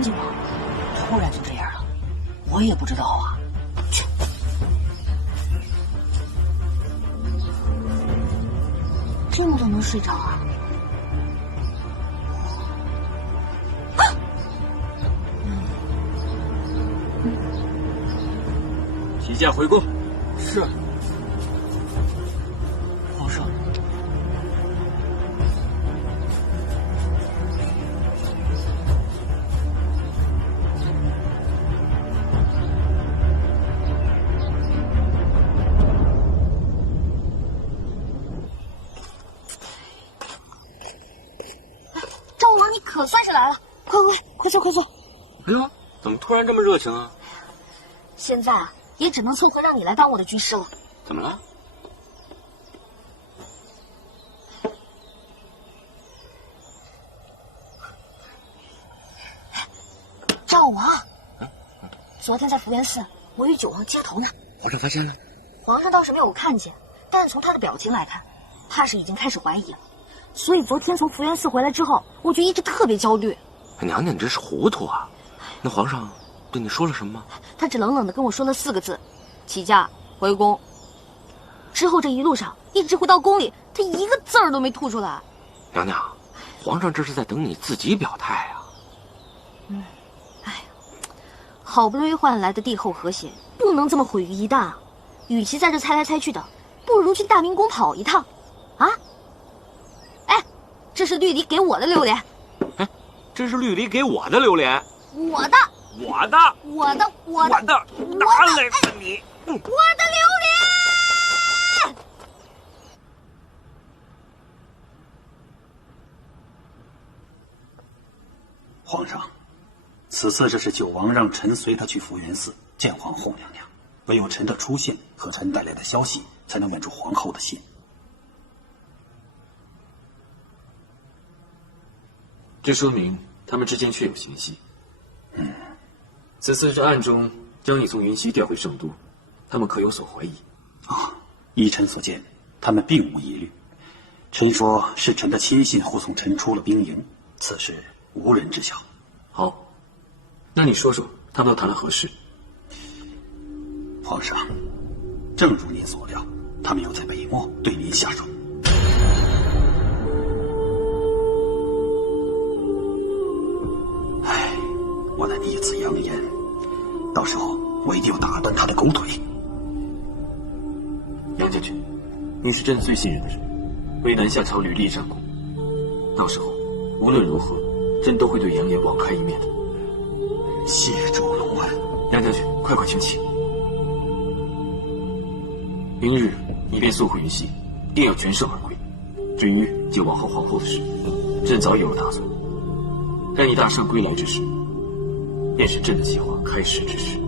成绩吗？突然就这样了，我也不知道啊。去，这么早能睡着啊？旗下回宫。是。皇上。赵王，你可算是来了！快坐！哎呦，怎么突然这么热情啊？现在啊，也只能凑合让你来当我的军师了。怎么了？赵王，昨天在福源寺，我与九王接头呢。皇上发现了？皇上倒是没有看见，但是从他的表情来看，怕是已经开始怀疑了。所以昨天从福源寺回来之后，我就一直特别焦虑。娘娘，你这是糊涂啊！那皇上对你说了什么吗？他只冷冷地跟我说了4个字：起驾回宫。之后这一路上，一直回到宫里，他一个字儿都没吐出来。娘娘，皇上这是在等你自己表态啊。好不容易换来的帝后和谐，不能这么毁于一旦啊！与其在这猜来猜去的，不如去大明宫跑一趟，啊！哎，这是绿篱给我的榴莲。哎，这是绿篱给我的榴莲。我的，打来吧你！我的榴莲！皇上，此次这是九王让臣随他去福源寺见皇后娘娘，唯有臣的出现和臣带来的消息，才能稳住皇后的心。这说明他们之间确有嫌隙。此次是暗中将你从云溪调回圣都，他们可有所怀疑？依臣所见，他们并无疑虑。臣说是臣的亲信护送臣出了兵营，此事无人知晓。好，那你说说他们都谈了何事？皇上，正如您所料，他们又在北漠对您下手。唉，我的逆子扬言，到时候我一定要打断他的狗腿。杨将军，你是朕最信任的人，为南下朝屡立战功，到时候无论如何，朕都会对扬言网开一面的。谢主隆恩。杨将军，快请起。明日你便速回云溪，定要全胜而归。至于救王后皇后的事，朕早已有了打算。待你大胜归来之时，便是朕的计划开始之时。